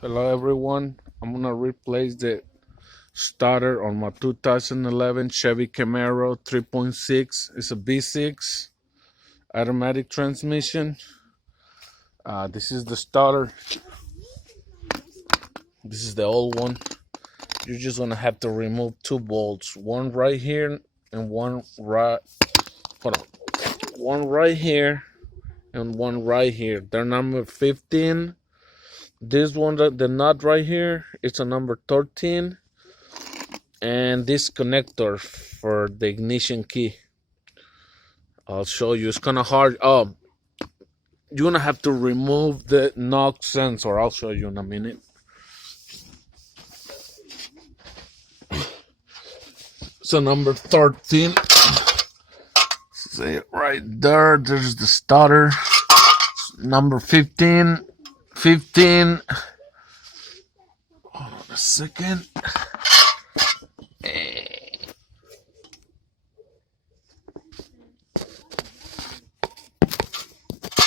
Hello everyone. I'm gonna replace the starter on my 2011 Chevy Camaro 3.6. It's a V6 automatic transmission. This is the starter. This is the old one. You're just gonna have to remove two bolts, one right here and one right. Hold on. One right here and one right here. They're number 15. This one, the nut right here, it's a number 13. And this connector for the ignition key. I'll show you. It's kind of hard. You're gonna have to remove the knock sensor. I'll show you in a minute. So number 13. Say it right there. There's the starter. Number 15. 15. Hold on a second.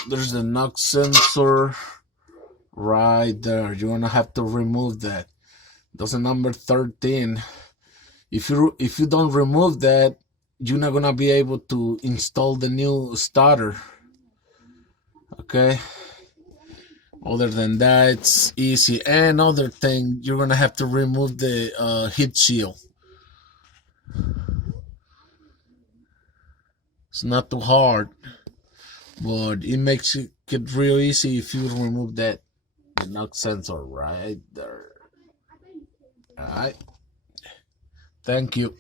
There's the knock sensor right there. You're gonna have to remove that. That's a number 13. If you don't remove that, you're not gonna be able to install the new starter. Okay. Other than that, it's easy. And other thing, you're gonna have to remove the heat shield. It's not too hard, but it makes it get real easy if you remove the knock sensor right there. All right. Thank you.